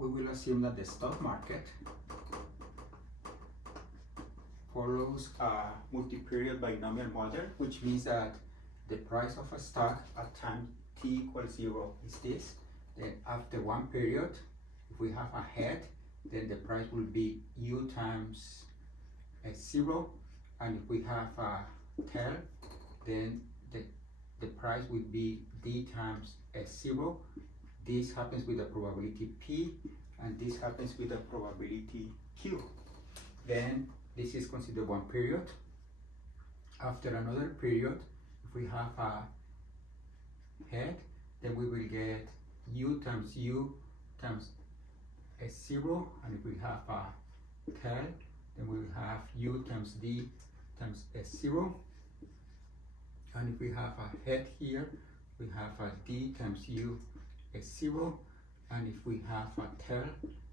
we will assume that the stock market follows a multi-period binomial model, which means that the price of a stock at time t equals 0 is this. Then after one period, if we have a head, then the price will be u times S0, and if we have a tail, then the price will be d times S0. This happens with the probability p, and this happens with the probability q. Then this is considered one period. After another period, if we have a head, then we will get u times S0, and if we have a tail, then we will have u times d times S0, and if we have a head here, we have a d times u S0, and if we have a tail,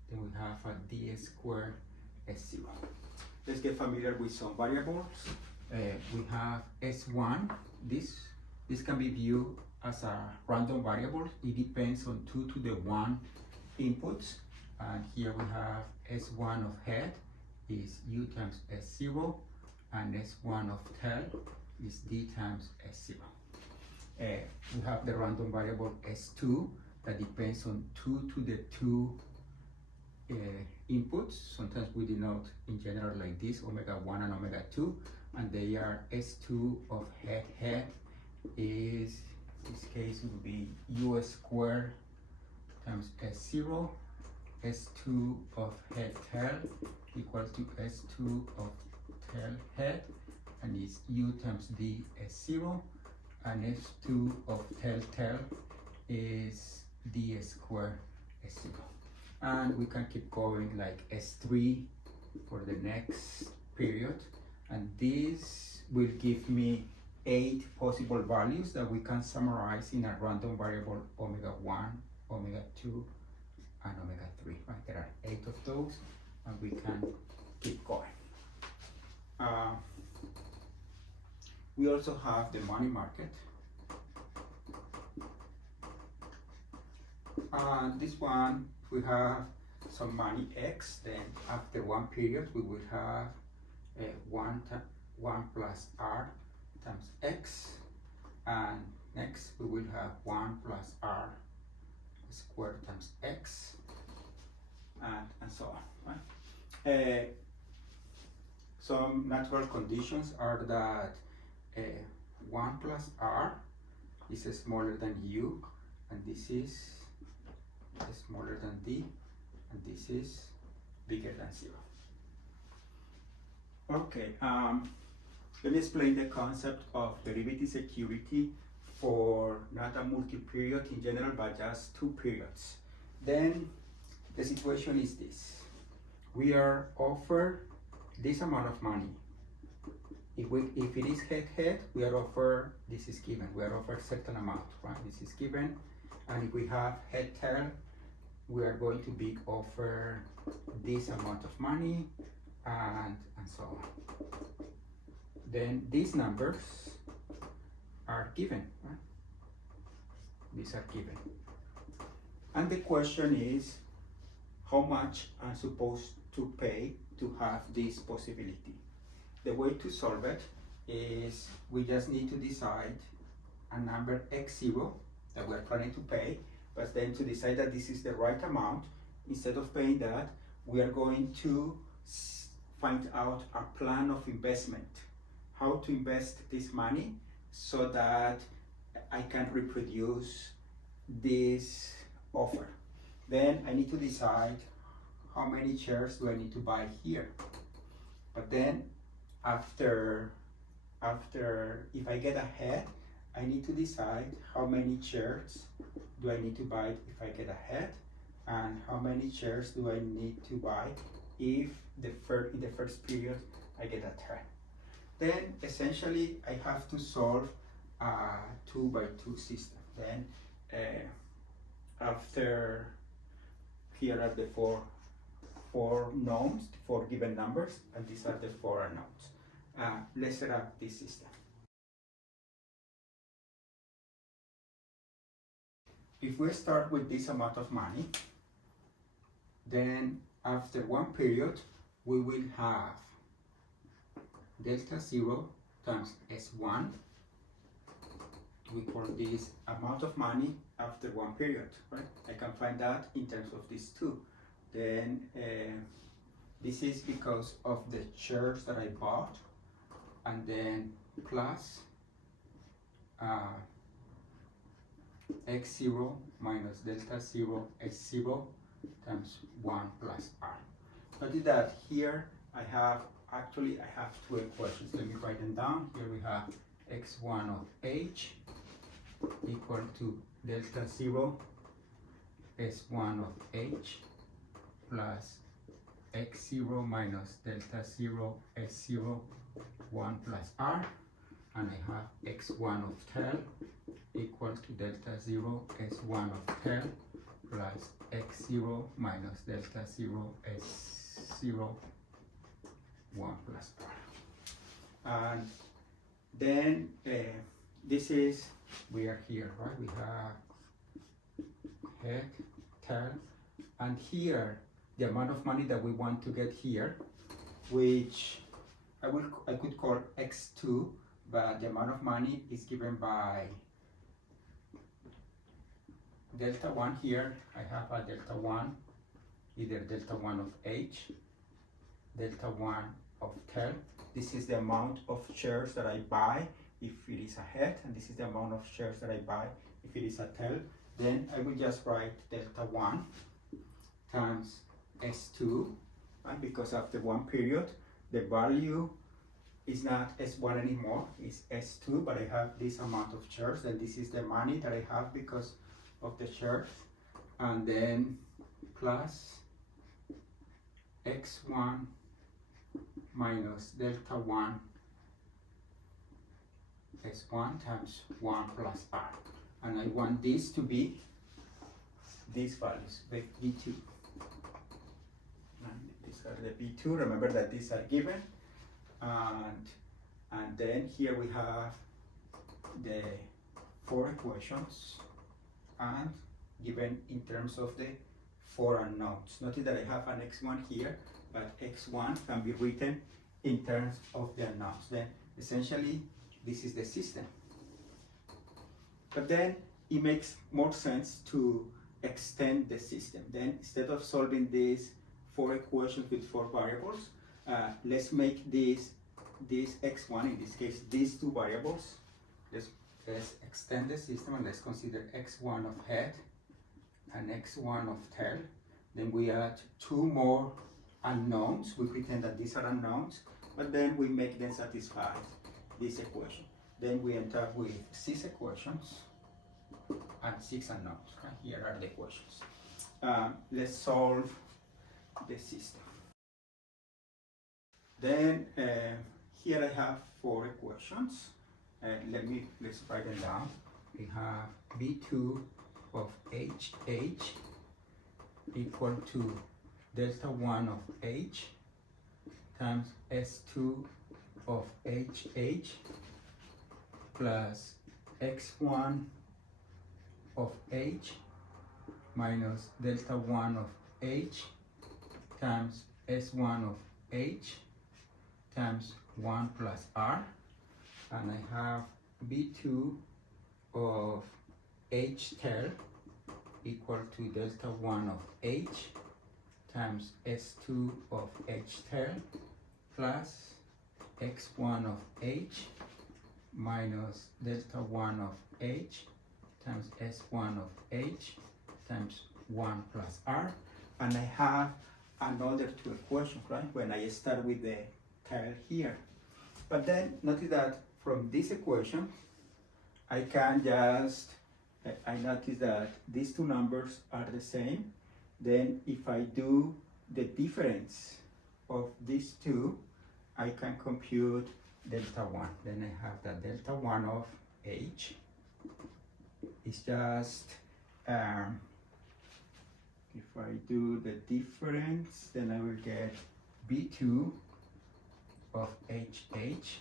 then we have a d squared S0. Let's get familiar with some variables. We have S1. This can be viewed as a random variable. It depends on 2 to the 1 inputs, and here we have S1 of head is u times S0, and S1 of tail is d times S0. We have the random variable S2 that depends on 2 to the 2 inputs. Sometimes we denote in general like this, omega 1 and omega 2, and they are S2 of head is, in this case, it would be u squared times S0, S2 of head tail equal to S2 of tail head, and it's u times d S0, and S2 of tail is d squared S0. And we can keep going like S3 for the next period, and this will give me 8 possible values that we can summarize in a random variable omega 1, omega 2, and omega 3. Right? There are 8 of those, and we can keep going. We also have the money market. This one, we have some money X, then after one period we will have 1 plus R times X, and next we will have 1 plus R squared times X, and so on. Right? Some natural conditions are that 1 plus R is smaller than U, and this is smaller than D, and this is bigger than 0. Okay, let me explain the concept of derivative security for not a multi-period in general, but just 2 periods. Then the situation is this. We are offered this amount of money. If it is head-head, we are offered, this is given, we are offered a certain amount, right? This is given. And if we have head-tail, we are going to be offered this amount of money, and so on. Then these numbers are given, right? These are given. And the question is, how much I'm supposed to pay to have this possibility? The way to solve it is we just need to decide a number x0 that we're planning to pay, but then to decide that this is the right amount, instead of paying that, we are going to find out a plan of investment, how to invest this money so that I can reproduce this offer. Then I need to decide how many shares do I need to buy here. But then after if I get ahead, I need to decide how many shares do I need to buy if I get ahead, and how many shares do I need to buy if in the first period I get a turn. Then essentially I have to solve a 2-by-2 system. Then after, here are the four knowns, 4 given numbers, and these are the 4 unknowns. Let's set up this system. If we start with this amount of money, Then after one period, we will have delta 0 times S1. We call this amount of money after one period, right? I can find that in terms of these two. Then this is because of the shares that I bought, and then plus x0 minus delta 0 s0 times 1 plus r. Notice that here I have two equations. Let me write them down. Here we have x1 of h equal to delta 0 s1 of h plus x0 minus delta 0 s0 1 plus r, and I have x1 of tail equal to delta 0 s1 of tail plus x0 minus delta 0 s0 1 plus r. And then this is, we are here, right? We have head, tail, and here the amount of money that we want to get here, which I could call x2, but the amount of money is given by delta 1 here. I have a delta 1, either delta 1 of h, delta 1 of tail. This is the amount of shares that I buy if it is a head, and this is the amount of shares that I buy if it is a tail. Then I will just write delta 1 times S2, right? Because after one period, the value is not S1 anymore, it's S2, but I have this amount of shares, and this is the money that I have because of the shares, and then plus x1 minus delta 1 s1 times 1 plus r, and I want this to be these values, the B2. And these are the B2, remember that these are given, and then here we have the 4 equations and given in terms of the 4 unknowns. Notice that I have an x1 here, but x1 can be written in terms of the unknowns. Then essentially this is the system. But then it makes more sense to extend the system. Then instead of solving these 4 equations with 4 variables, let's make this x1, in this case these 2 variables. Let's extend the system, and let's consider x1 of head and x1 of tail. Then we add 2 more unknowns. We pretend that these are unknowns, but then we make them satisfy this equation. Then we end up with 6 equations and 6 unknowns. Right? Here are the equations. Let's solve the system. Then here I have 4 equations. Let's write them down. We have B2 of HH equal to delta 1 of H times S2 of HH plus X1 of H minus delta 1 of H times S1 of H times 1 plus R, and I have B2 of H tail equal to delta 1 of H times S2 of H tail plus X1 of H minus delta 1 of H times S1 of H times 1 plus R, and I have another 2 equations, right, when I start with the tail here. But then notice that from this equation I can just, I notice that these 2 numbers are the same. Then if I do the difference of these 2, I can compute delta 1. Then I have that delta 1 of H is just, if I do the difference, then I will get B2 of HH.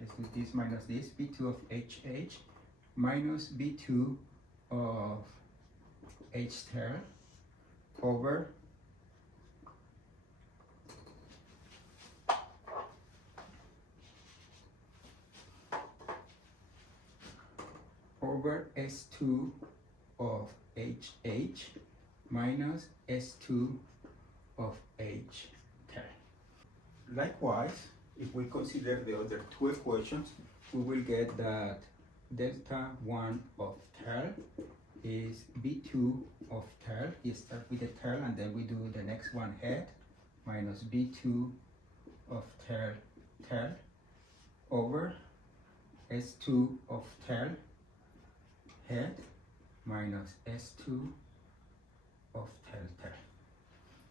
Let's do this minus this, B2 of HH minus B2 of H tail over over S2 of HH minus S2 of H tail. Likewise, if we consider the other two equations, we will get that delta 1 of tail is B2 of tail. You start with the tail and then we do the next one head minus B2 of tail over S2 of tail head minus S2 of tail.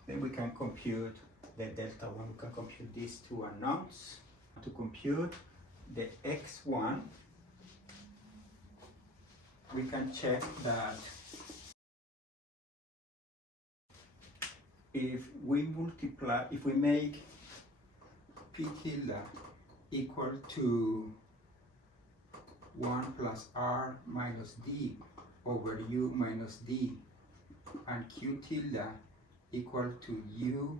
Then we can compute the delta 1. We can compute these two unknowns. To compute the x1, we can check that if we make p tilde equal to 1 plus r minus d over u minus d, and q tilde equal to u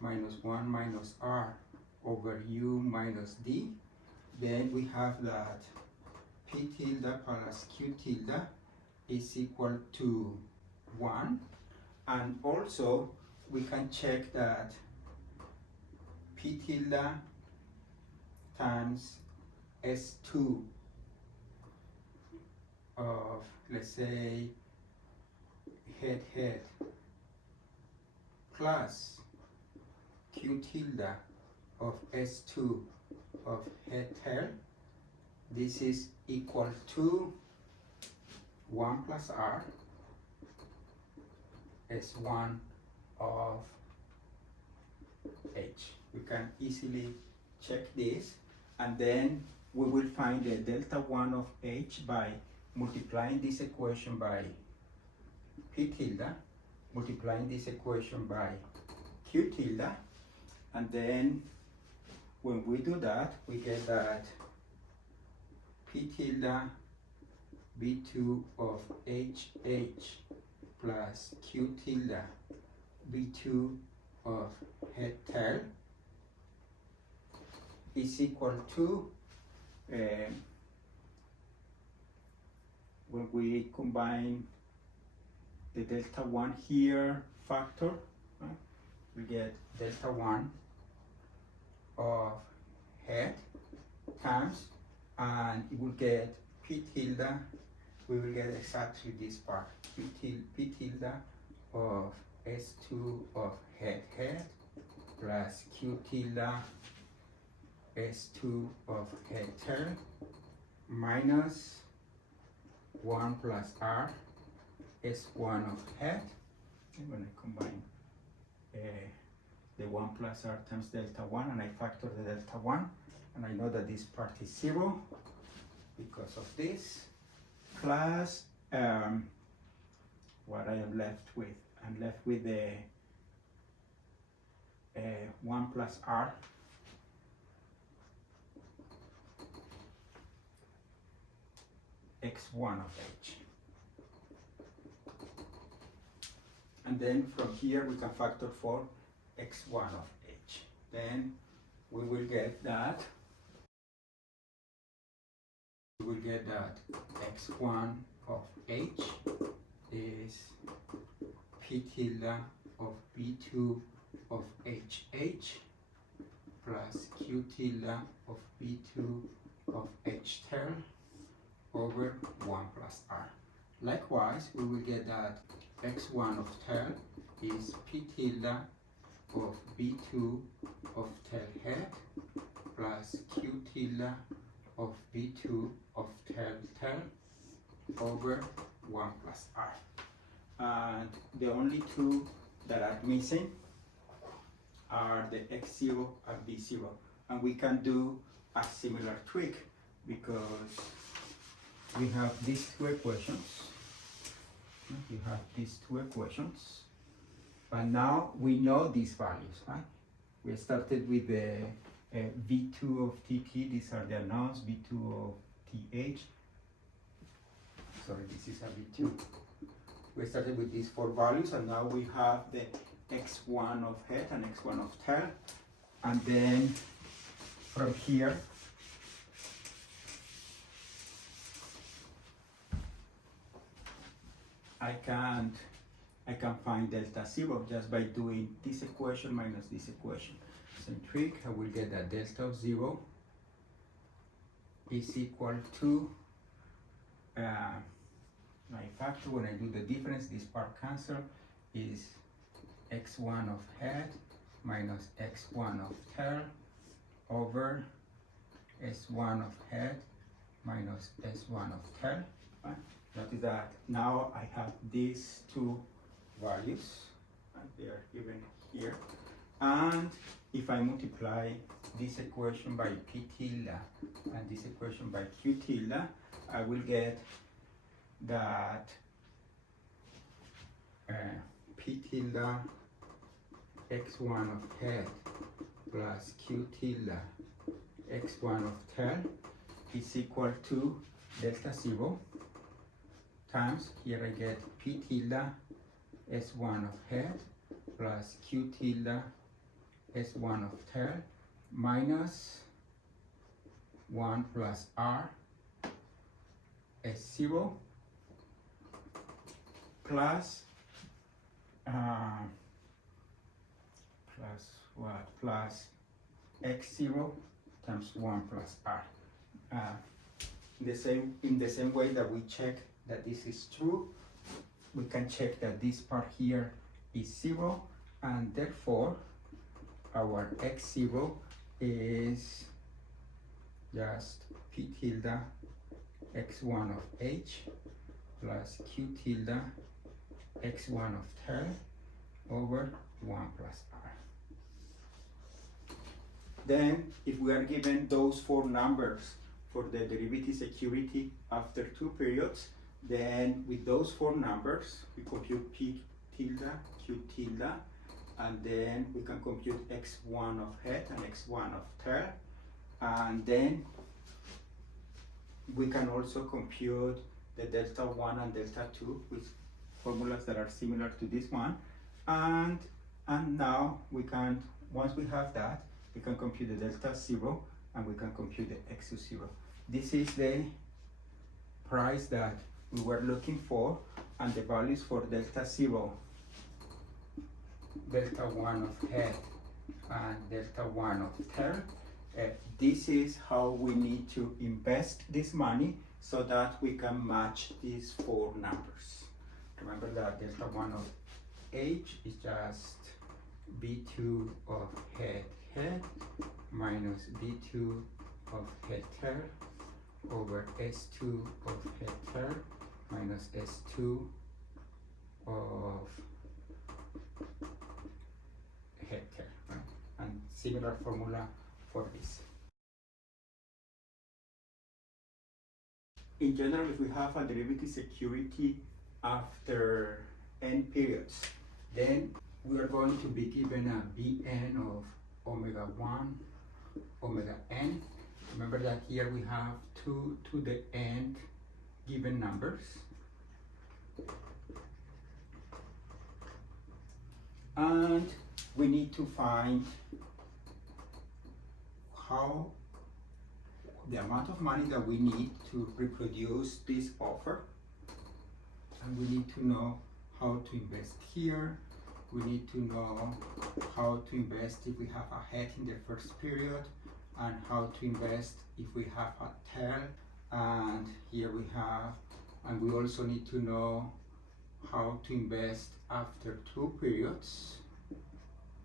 minus 1 minus r over u minus d, then we have that p tilde plus q tilde is equal to 1. And also we can check that p tilde times S2 of, let's say, head plus q tilde of S2 of head tail, this is equal to 1 plus r S1 of h. We can easily check this, and then we will find the delta 1 of h by multiplying this equation by p tilde, multiplying this equation by q tilde, and then when we do that, we get that p tilde b2 of hh plus q tilde b2 of head tail is equal to, when we combine the delta 1 here factor, we get delta 1 of head times, and it will get p tilde, we will get exactly this part, p tilde of S2 of head plus q tilde S2 of head tail minus 1 plus r S1 of head. I'm going to combine the 1 plus r times delta 1, and I factor the delta 1, and I know that this part is 0 because of this, plus what I am left with. I'm left with the 1 plus r x1 of h. And then from here we can factor for x1 of h. Then we will get that x1 of h is p tilde of b2 of hh plus q tilde of b2 of h tail over 1 plus r. Likewise, we will get that x1 of tail is p tilde of b2 of tail head plus q tilde of b2 of tail over 1 plus r. And the only two that are missing are the x0 and b0. And we can do a similar trick because we have these two equations. But now we know these values, right? We started with the v2 of tt, these are the unknowns, v2 of th. Sorry, this is a v2. We started with these 4 values, and now we have the x1 of head and x1 of tail. And then from here, I can find delta 0 just by doing this equation minus this equation. Same trick, I will get that delta of 0 is equal to my factor. When I do the difference, this part cancel, is x1 of head minus x1 of tail over s1 of head minus s1 of tail. Right? Notice that now I have these two values, and they are given here. And if I multiply this equation by p tilde and this equation by q tilde, I will get that p tilde x1 of head plus q tilde x1 of tail is equal to delta 0 times, here I get p tilde s1 of head plus q tilde s1 of tail minus 1 plus r s0 plus plus x0 times 1 plus r. In the same way that we check that this is true, we can check that this part here is 0, and therefore our x0 is just p tilde x1 of h plus q tilde x1 of tail over 1 plus r. Then, if we are given those four numbers for the derivative security after 2 periods, then with those four numbers, we compute p tilde, q tilde, and then we can compute x1 of head and x1 of tail, and then we can also compute the delta 1 and delta 2 with formulas that are similar to this one, and now we can, once we have that, we can compute the delta 0 and we can compute the x0. This is the price that we were looking for, and the values for delta 0, delta 1 of head and delta 1 of tail. This is how we need to invest this money so that we can match these four numbers. Remember that delta 1 of h is just b2 of head minus b2 of head tail over s2 of head tail minus s2 of head tail, right? And similar formula for this. In general, if we have a derivative security after n periods, then we are going to be given a Bn of omega 1, omega n. Remember that here we have 2 to the n given numbers. And we need to find how the amount of money that we need to reproduce this offer, and we need to know how to invest here. We need to know how to invest if we have a head in the first period, and how to invest if we have a tail, and here we have, and we also need to know how to invest after 2 periods.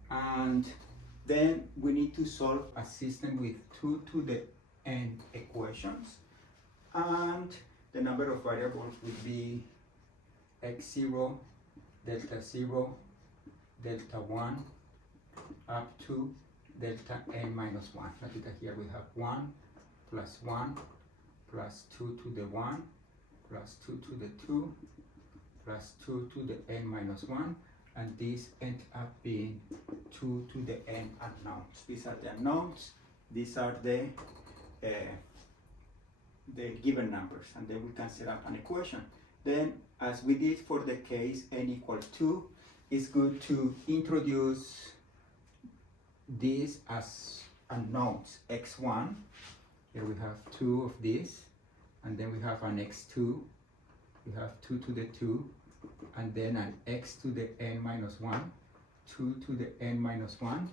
And then we need to solve a system with 2 to the n equations, and the number of variables would be x0, delta 0, delta 1, up to delta n minus 1. Notice that here we have 1 plus 1 plus 2 to the 1 plus 2 to the 2 plus 2 to the n minus 1, and this ends up being 2 to the n unknowns. These are the unknowns, these are the given numbers, and then we can set up an equation. Then, as we did for the case n equals 2, it's good to introduce this as unknowns. x1, here we have 2 of this, and then we have an x2, we have 2 to the 2 and then an x to the n minus 1, 2 to the n minus 1.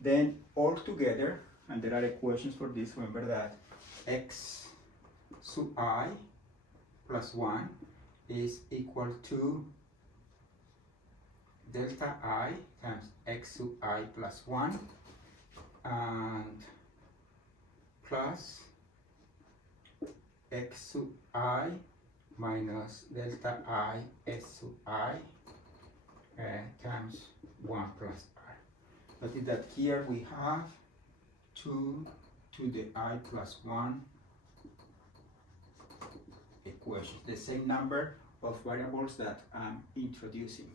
Then all together, and there are equations for this, remember that x sub I plus 1 is equal to delta I times x sub I plus 1 and plus x sub I minus delta I s sub I times 1 plus r. Notice that here we have 2 to the I plus 1 equation, the same number of variables that I'm introducing.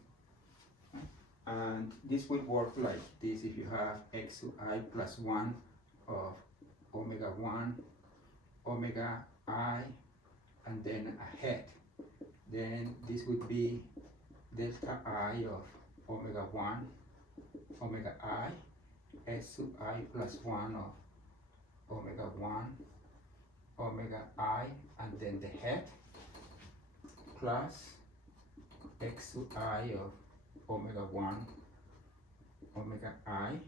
And this will work like this if you have x sub I plus 1 of omega 1, omega I, and then a head. Then this would be delta I of omega 1, omega I, s sub I plus 1 of omega 1, omega I, and then the head, plus x sub I of omega 1, omega I,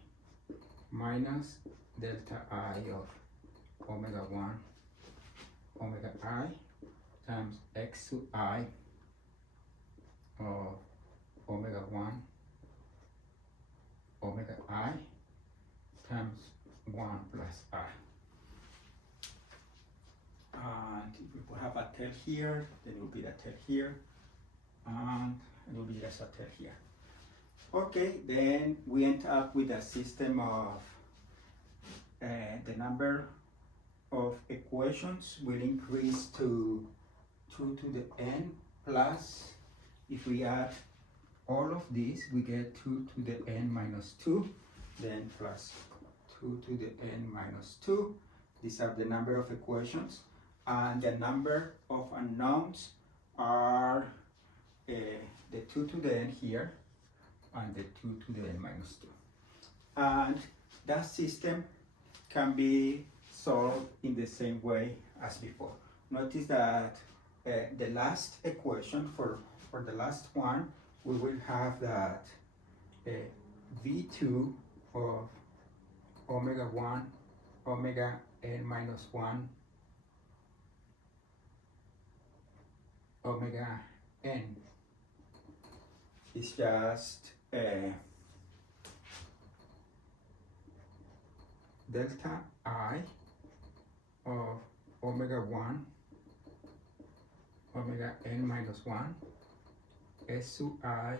minus delta I of omega 1, omega I, times x sub I of omega 1, omega I, times 1 plus r. And if we have a tail here, then it will be the tail here, and it will be just a tail here. Okay, then we end up with a system of the number of equations will increase to 2 to the n plus, if we add all of these, we get 2 to the n minus 2, then plus 2 to the n minus 2. These are the number of equations, and the number of unknowns are the 2 to the n here, and the 2 to the n minus 2. And that system can be solved in the same way as before. Notice that the last equation, for the last one, we will have that v2 of omega 1, omega n minus 1, omega n is just delta I of omega 1, omega n minus 1, s sub I,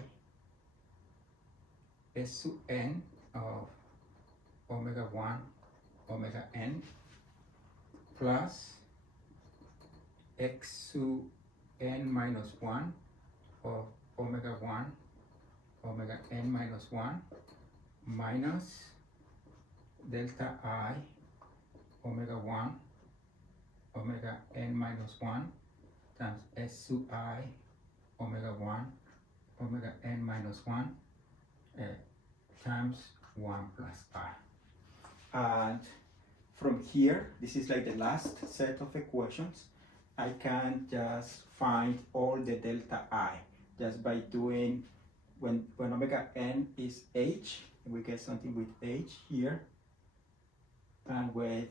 s sub n of omega 1, omega n, plus x sub n minus 1 of omega 1, omega n minus 1, minus delta I, omega 1, omega n minus 1, times s sub I, omega 1, omega n minus 1, times 1 plus r. And from here, this is like the last set of equations. I can just find all the delta I just by doing, when omega n is h, we get something with h here, and when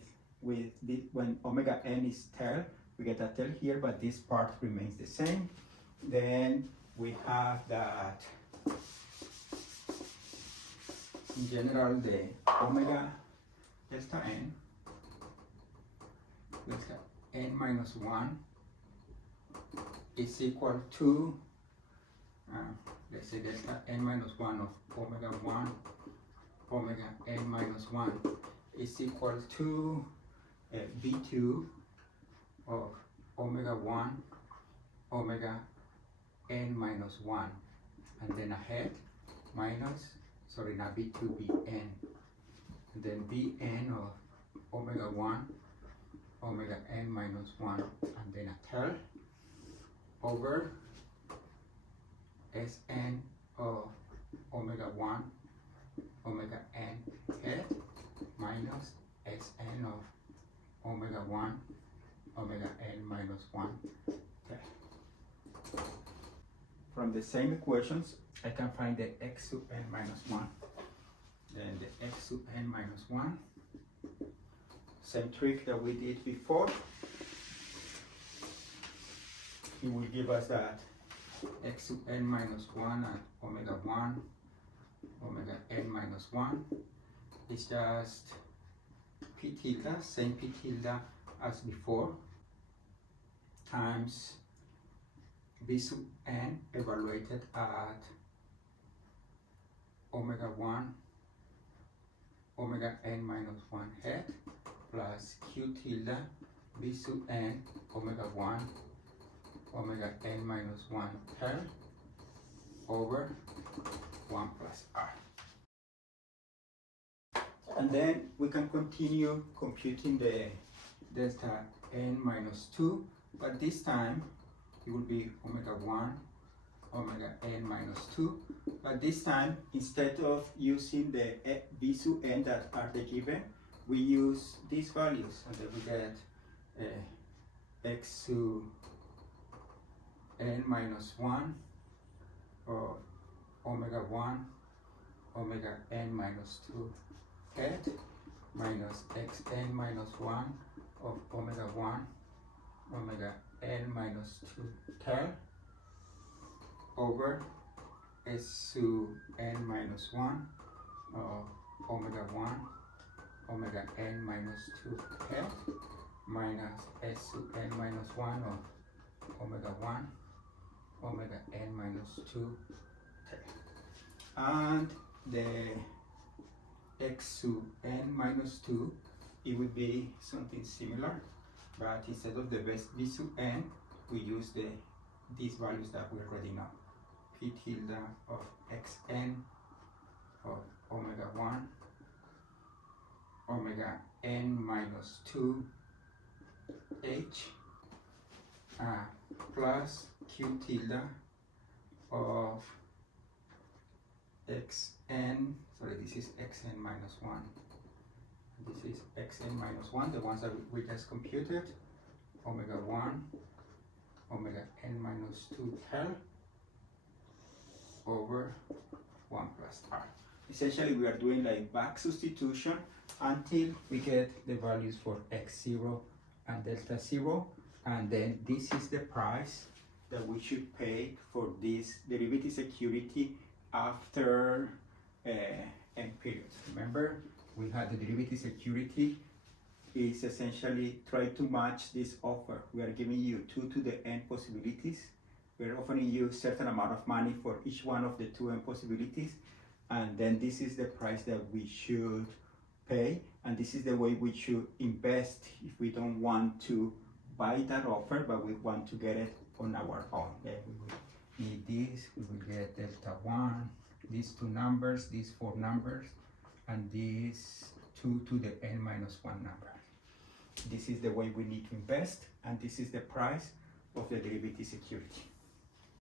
omega n is tail, we get a tail here, but this part remains the same. Then we have that in general the omega delta n minus 1 is equal to let's say delta n minus 1 of omega 1, omega n minus 1 is equal to v2 of omega 1, omega n minus 1, and then ahead minus, sorry, not v2, vn, and then vn of omega 1, omega n minus 1, and then a tail over Sn of omega 1, omega n head, minus Sn of omega 1, omega n minus 1 tail. from the same equations, I can find the x sub n minus 1. Then the x sub n minus 1. Same trick that we did before. It will give us that x sub n minus 1 at omega 1, omega n minus 1. It's just p tilde, same p tilde as before, times b sub n evaluated at omega 1, omega n minus 1 head, plus q tilde b sub n omega 1, omega n minus 1 tail over 1 plus r. And then we can continue computing the delta n minus 2, but this time it will be omega 1, omega n minus 2, but this time instead of using the b sub n that are the given, we use these values, and then we get x sub n minus 1 or omega 1, omega n minus 2 head minus x n minus 1 of omega 1, omega n minus 2 tail over s sub n minus 1 of omega 1, omega n minus 2 head minus s sub n minus 1 of omega 1, omega n minus 2 tail. And the x sub n minus 2, it would be something similar, but instead of the b sub n, we use these values that we already know. P tilde of xn of omega 1, omega n minus 2 h plus q tilde of xn, sorry, this is xn minus 1. This is xn minus 1, the ones that we just computed, omega 1, omega n minus 2 tail over 1 plus r. Essentially, we are doing like back substitution until we get the values for x0 and delta 0, and then this is the price that we should pay for this derivative security after n periods. Remember, we had the derivative security is essentially try to match this offer. We are giving you 2 to the n possibilities. We're offering you a certain amount of money for each one of the 2 n possibilities, and then this is the price that we should pay, and this is the way we should invest if we don't want to buy that offer, but we want to get it on our own. Then we will need this, we will get delta 1, these 2 numbers, these 4 numbers, and these 2 to the n minus 1 number. This is the way we need to invest, and this is the price of the derivative security.